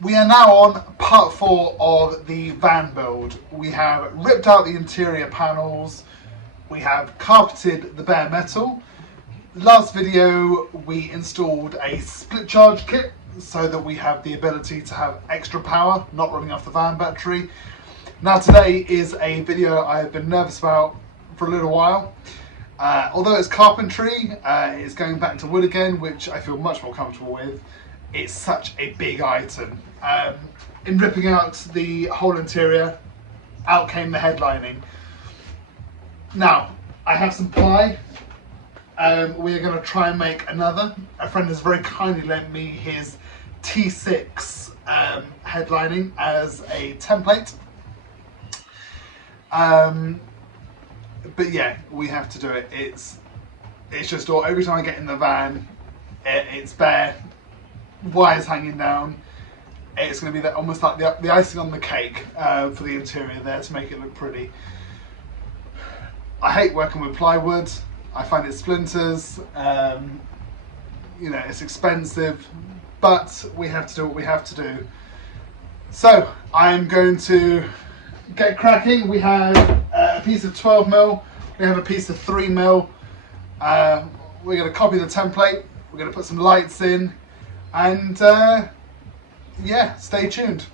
We are now on part 4 of the van build. We have ripped out the interior panels, we have carpeted the bare metal. Last video we installed a split charge kit so that we have the ability to have extra power, not running off the van battery. Now today is a video I've been nervous about for a little while. Although it's carpentry, it's going back to wood again, which I feel much more comfortable with. It's such a big item. In ripping out the whole interior, out came the headlining. Now, I have some ply. We are going to try and make another. A friend has very kindly lent me his T6 headlining as a template. But yeah, we have to do it. It's just all, every time I get in the van, it's bare, wires hanging down. It's going to be that, almost like the icing on the cake for the interior there to make it look pretty. I hate working with plywood. I find it splinters. You know, it's expensive, but we have to do what we have to do. So I'm going to get cracking. We have a piece of 12mm. We have a piece of 3mm. We're going to copy the template. We're going to put some lights in, and yeah, stay tuned.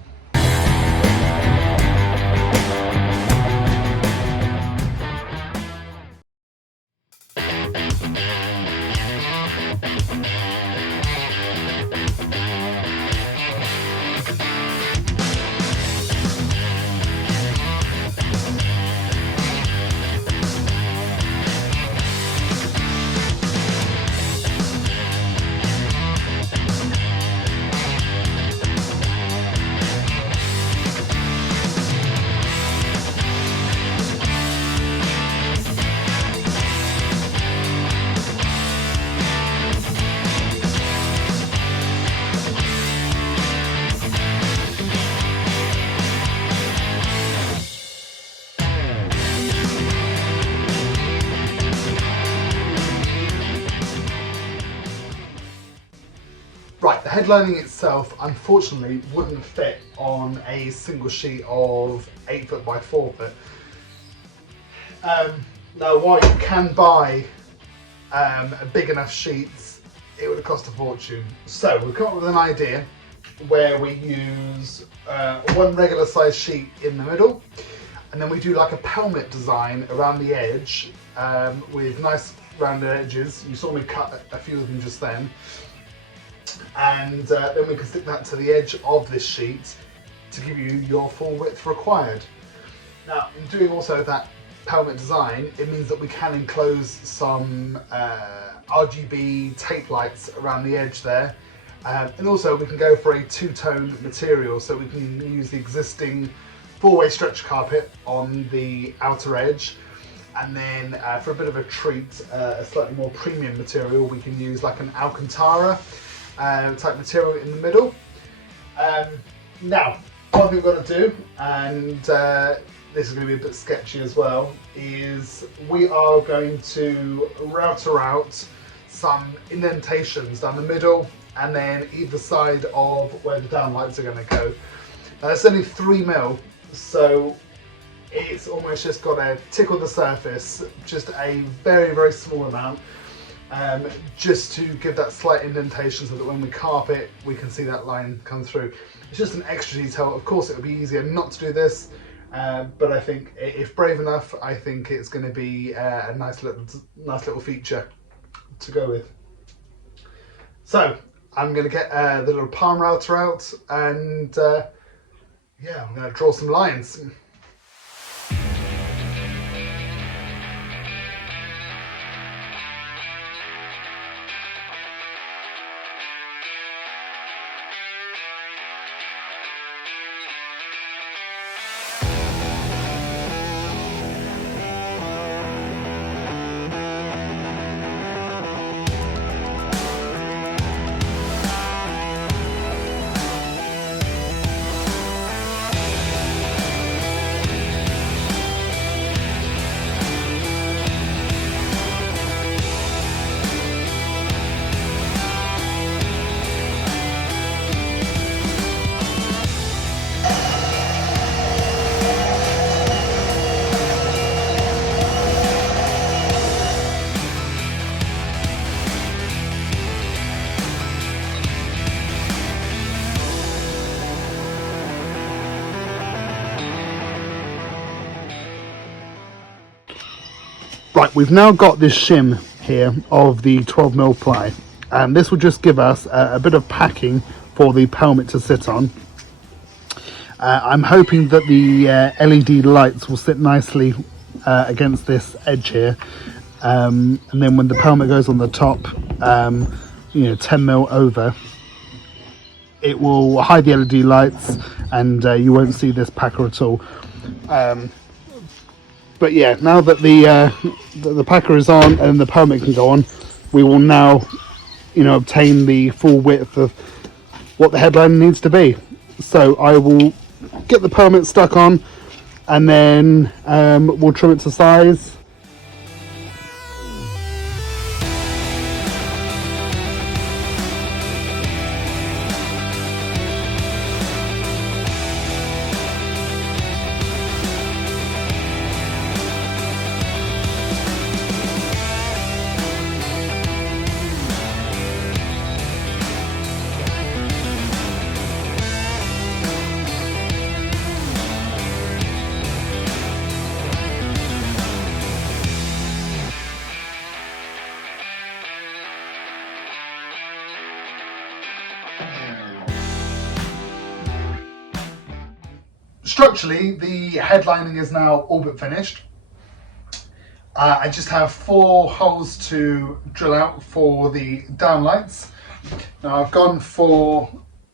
Right, the headlining itself unfortunately wouldn't fit on a single sheet of 8 foot by 4 foot. Now while you can buy big enough sheets, it would have cost a fortune. So we've come up with an idea where we use one regular size sheet in the middle, and then we do like a pelmet design around the edge with nice rounded edges. You saw me cut a few of them just then. And then we can stick that to the edge of this sheet to give you your full width required. Now, in doing also that pelmet design, it means that we can enclose some RGB tape lights around the edge there. And also we can go for a two-tone material, so we can use the existing four-way stretch carpet on the outer edge. And then for a bit of a treat, a slightly more premium material, we can use like an Alcantara type material in the middle. Now, what we've got to do, and this is going to be a bit sketchy as well, is we are going to router out some indentations down the middle and then either side of where the downlights are going to go. Now it's only 3mm, so it's almost just got to tickle the surface, just a very, very small amount. Just to give that slight indentation so that when we carpet, we can see that line come through. It's just an extra detail. Of course, it would be easier not to do this, but I think if brave enough, I think it's going to be a nice little feature to go with. So I'm going to get the little palm router out, and yeah, I'm going to draw some lines. Right, we've now got this shim here of the 12mm ply, and this will just give us a bit of packing for the pelmet to sit on. I'm hoping that the LED lights will sit nicely against this edge here, and then when the pelmet goes on the top, 10mm over, it will hide the LED lights and you won't see this packer at all. But yeah, now that the packer is on and the pelmet can go on, we will now obtain the full width of what the headline needs to be. So I will get the pelmet stuck on, and then we'll trim it to size. Structurally, the headlining is now all but finished. I just have 4 holes to drill out for the downlights. Now I've gone for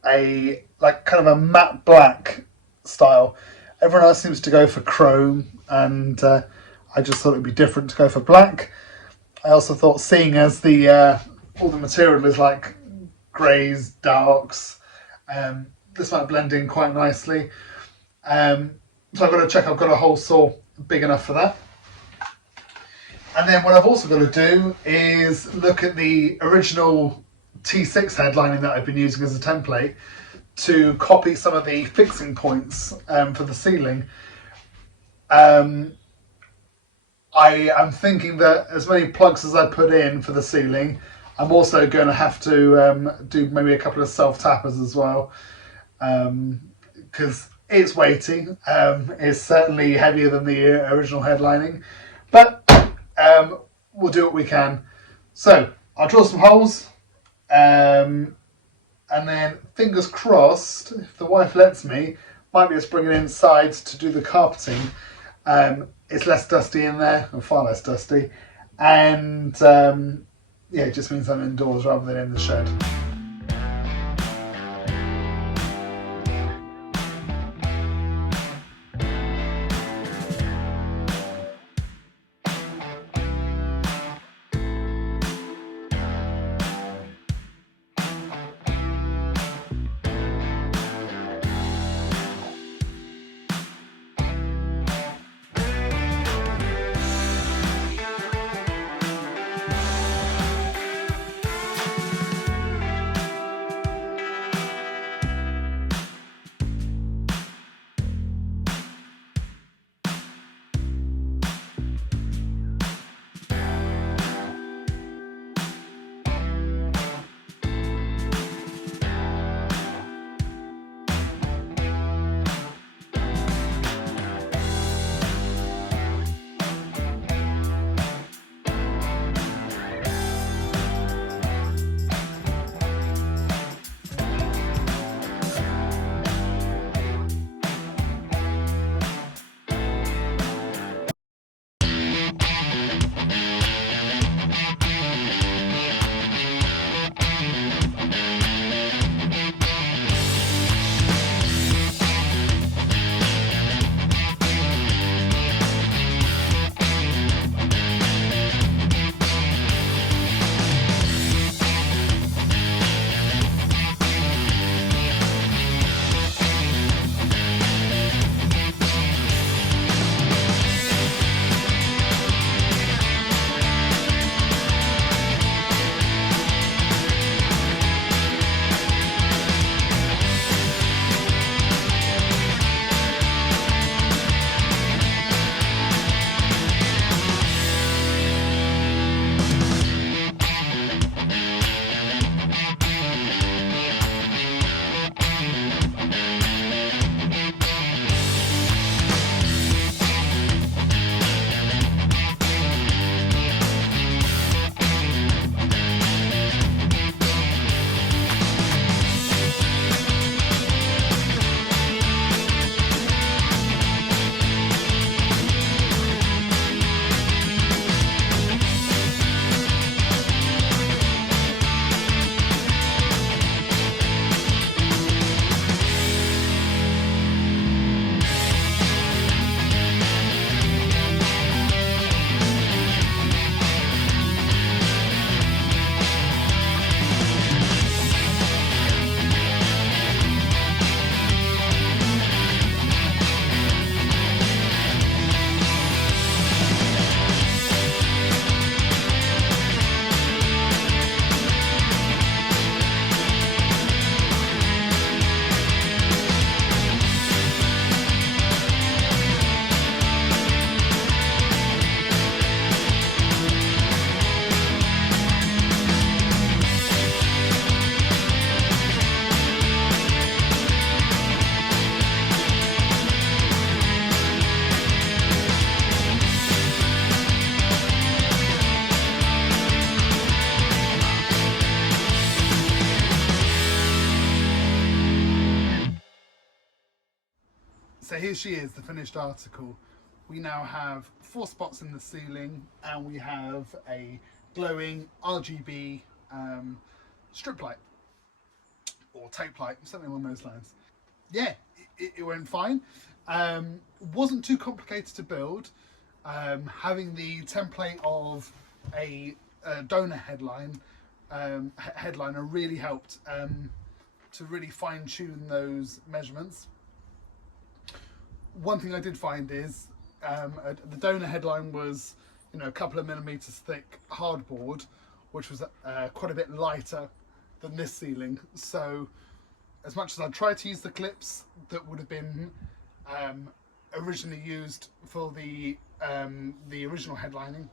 a kind of a matte black style. Everyone else seems to go for chrome, and I just thought it'd be different to go for black. I also thought, seeing as the all the material is like greys, darks, this might blend in quite nicely. So I've got to check I've got a hole saw big enough for that. And then what I've also got to do is look at the original T6 headlining that I've been using as a template to copy some of the fixing points for the ceiling. I am thinking that as many plugs as I put in for the ceiling, I'm also going to have to do maybe a couple of self-tappers as well, because it's weighty. It's certainly heavier than the original headlining, but we'll do what we can. So I'll drill some holes, and then fingers crossed, if the wife lets me, might be able to bring it inside to do the carpeting. It's less dusty in there, or far less dusty, and yeah, it just means I'm indoors rather than in the shed. So here she is, the finished article. We now have 4 spots in the ceiling, and we have a glowing RGB strip light or tape light, something along those lines. Yeah, it went fine. Wasn't too complicated to build. Having the template of a donor headliner really helped to really fine tune those measurements. One thing I did find is the donor headline was, a couple of millimeters thick hardboard, which was quite a bit lighter than this ceiling. So as much as I tried to use the clips that would have been originally used for the original headlining,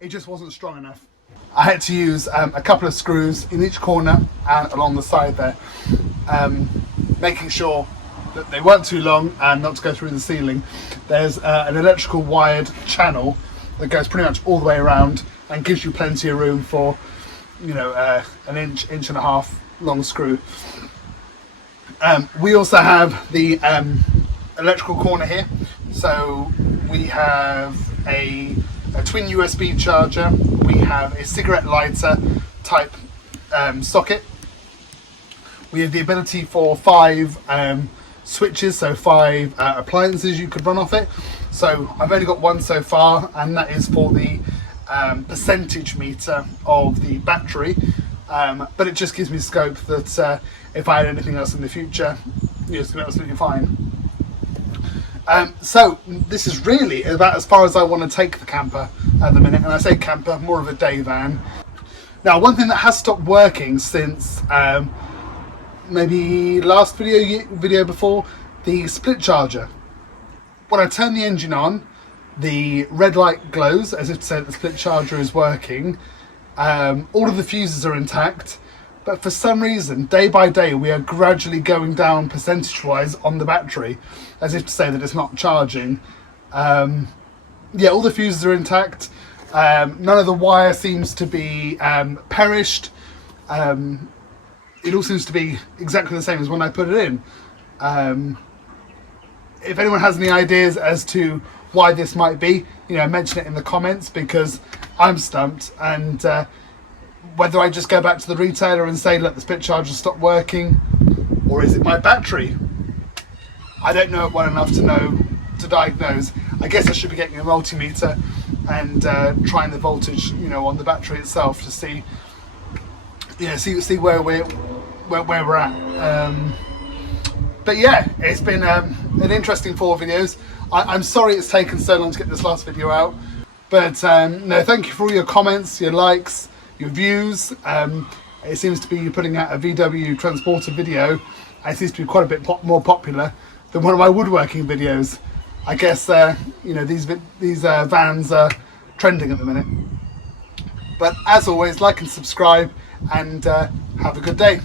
it just wasn't strong enough. I had to use a couple of screws in each corner and along the side there, making sure that they weren't too long and not to go through the ceiling. There's an electrical wired channel that goes pretty much all the way around and gives you plenty of room for, an inch and a half long screw. We also have the electrical corner here. So we have a twin USB charger. We have a cigarette lighter type socket. We have the ability for 5 switches, so 5 appliances you could run off it. So I've only got one so far, and that is for the percentage meter of the battery. But it just gives me scope that if I had anything else in the future, it's going to be absolutely fine. So this is really about as far as I want to take the camper at the minute, and I say camper, more of a day van. Now, one thing that has stopped working since maybe last video before, the split charger. When I turn the engine on, the red light glows as if to say that the split charger is working. All of the fuses are intact, but for some reason, day by day, we are gradually going down percentage-wise on the battery, as if to say that it's not charging. Yeah, all the fuses are intact. None of the wire seems to be perished. It all seems to be exactly the same as when I put it in. If anyone has any ideas as to why this might be, mention it in the comments, because I'm stumped. And whether I just go back to the retailer and say, look, the split charger stopped working, or is it my battery? I don't know it well enough to diagnose. I guess I should be getting a multimeter and trying the voltage, on the battery itself to see, see where we're at. But yeah, it's been an interesting 4 videos. I'm sorry it's taken so long to get this last video out, but no, thank you for all your comments, your likes, your views. It seems to be putting out a VW Transporter video. It seems to be quite a bit more popular than one of my woodworking videos. I guess these vans are trending at the minute. But as always, like and subscribe, and have a good day.